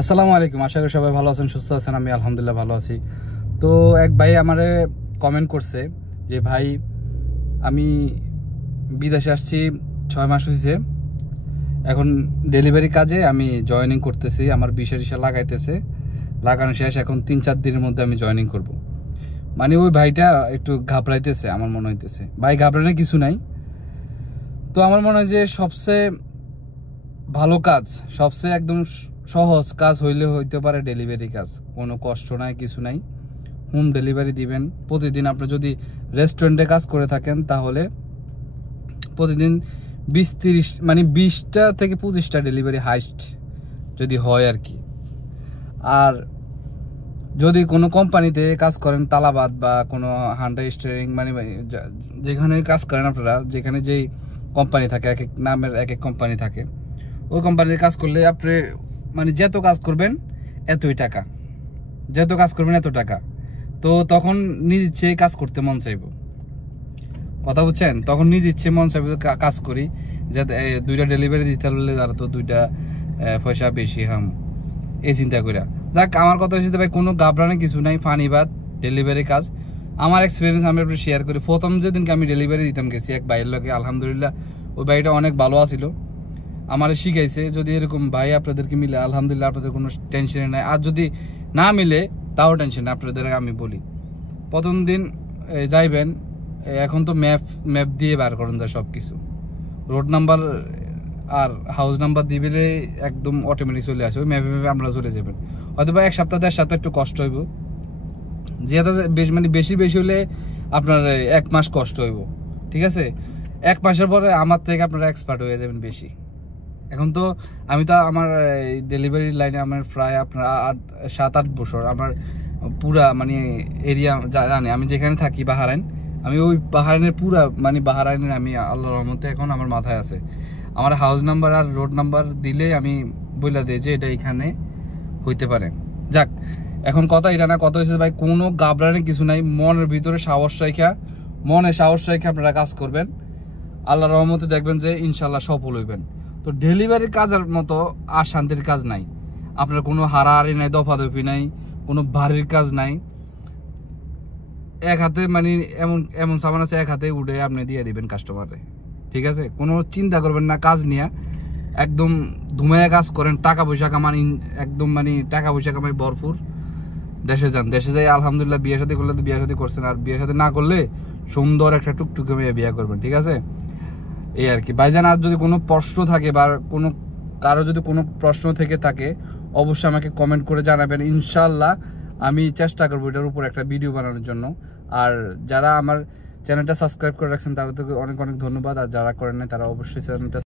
আসসালামু আলাইকুম। আশা করি সবাই ভালো আছেন, সুস্থ আছেন। আমি আলহামদুলিল্লাহ ভালো আছি। তো এক ভাই আমারে কমেন্ট করছে যে ভাই আমি বিদেশে আসছি 6 মাস হয়েছে, এখন ডেলিভারি কাজে আমি জয়েনিং করতেছি, আমার ভিসা টিসা লাগাইতেছে, লাগানো শেষ, এখন 3-4 দিনের মধ্যে আমি জয়েনিং করব। মানে ওই ভাইটা একটু ঘাবড়াইতেছে, আমার মনে হইতেছে। ভাই ঘাবড়ানোর কিছু নাই। তো আমার মনে হয় যে সবচেয়ে ভালো কাজ, সবচেয়ে একদম সহজ কাজ হইতে পারে ডেলিভারি কাজ। কোনো কষ্ট নাই, কিছু নাই। হোম ডেলিভারি দিবেন প্রতিদিন। আপনি যদি রেস্টুরেন্টে কাজ করে থাকেন তাহলে প্রতিদিন 20-30 মানে 20টা থেকে 25টা ডেলিভারি হাইস্ট যদি হয় আর কি। আর যদি কোনো কোম্পানিতে কাজ করেন, তালাবাদ বা কোনো হান্ডা স্টিয়ারিং, মানে যেখানে কাজ করেন আপনারা, যেখানে যেই কোম্পানি থাকে, এক এক নামের এক এক কোম্পানি থাকে, ওই কোম্পানিতে কাজ করলে আপনি মানে যত কাজ করবেন এতই টাকা, যত কাজ করবেন এত টাকা। তো তখন নিজ ইচ্ছে কাজ করতে মন চাইব, কথা বুঝছেন? তখন নিজ ইচ্ছে মন চাইব কাজ করি, যাতে 2টা ডেলিভারি দিতে পারলে তারা তো 2টা পয়সা বেশি হাম, এই চিন্তা করে। যাক, আমার কথা হচ্ছে ভাই কোনো ঘাবড়ানোর কিছু নাই। ফানিবাদ ডেলিভারি কাজ, আমার এক্সপিরিয়েন্স আমি আপনি শেয়ার করি। প্রথম যেদিনকে আমি ডেলিভারি দিতাম গেছি এক ভাইয়ের লোকে, আলহামদুলিল্লাহ ওই ভাইটা অনেক ভালো আছিল, আমার শিখাইছে। যদি এরকম ভাই আপনাদেরকে মিলে আলহামদুলিল্লাহ, আপনাদের কোনো টেনশনে নাই। আর যদি না মিলে তাও টেনশন নেই। আপনাদের আমি বলি, প্রথম দিন যাইবেন, এখন তো ম্যাপ দিয়ে বার করেন যায় সব কিছু, রোড নাম্বার আর হাউস নাম্বার দিলে একদম অটোমেটিক চলে আসে, ওই ম্যাপে আপনারা চলে যাবেন। হয়তো বা 1 সপ্তাহ 1.5 সপ্তাহ একটু কষ্ট হইব, যেটা মানে বেশি হলে আপনার 1 মাস কষ্ট হইব, ঠিক আছে? 1 মাসের পরে আমার থেকে আপনারা এক্সপার্ট হয়ে যাবেন বেশি। এখন তো আমি তো আমার ডেলিভারি লাইনে আমার প্রায় আপনার 7-8 বছর, আমার পুরা মানে এরিয়া জানে। আমি যেখানে থাকি বাহারাইন, আমি ওই বাহারাইনের পুরা মানে বাহারাইনের আমি আল্লাহর রহমতে এখন আমার মাথায় আছে। আমার হাউস নাম্বার আর রোড নাম্বার দিলে আমি বলে দিই যে এটা এখানে হইতে পারে। যাক, এখন কথা এটা না, কথা হচ্ছে ভাই কোনো ঘাবড়ানোর কিছু নাই। মনের ভিতরে সাহস রাখা, মনে সাহস রেখে আপনারা কাজ করবেন, আল্লাহর রহমতে দেখবেন যে ইনশাল্লাহ সফল হইবেন। তো ডেলিভারির কাজের মতো আর শান্তির কাজ নাই। আপনার কোনো হারাহারি নাই, দফাদফি নাই, কোনো ভারীর কাজ নাই। এক হাতে মানে এমন সামান আছে, এক হাতে উঠে আপনি দিয়ে দিবেন কাস্টমারে, ঠিক আছে? কোনো চিন্তা করবেন না কাজ নিয়ে, একদম ধুমাইয়া কাজ করেন, টাকা পয়সা কামান, একদম মানে টাকা পয়সা কামাই ভরপুর। দেশে যান, দেশে যাই আলহামদুলিল্লাহ বিয়ে শাদী করলে তো বিয়ে শাদী করছেন, আর বিয়ে শাদী না করলে সুন্দর একটা টুকটুকে মেয়ে বিয়ে করবেন, ঠিক আছে? এই আর কি ভাইজান। আর যদি কোনো প্রশ্ন থাকে বা কারো যদি কোনো প্রশ্ন থেকে থাকে, অবশ্যই আমাকে কমেন্ট করে জানাবেন। ইনশাল্লাহ আমি চেষ্টা করবো এটার উপর একটা ভিডিও বানানোর জন্য। আর যারা আমার চ্যানেলটা সাবস্ক্রাইব করে রাখছেন তারা তো অনেক অনেক ধন্যবাদ, আর যারা করেন না তারা অবশ্যই চ্যানেলটা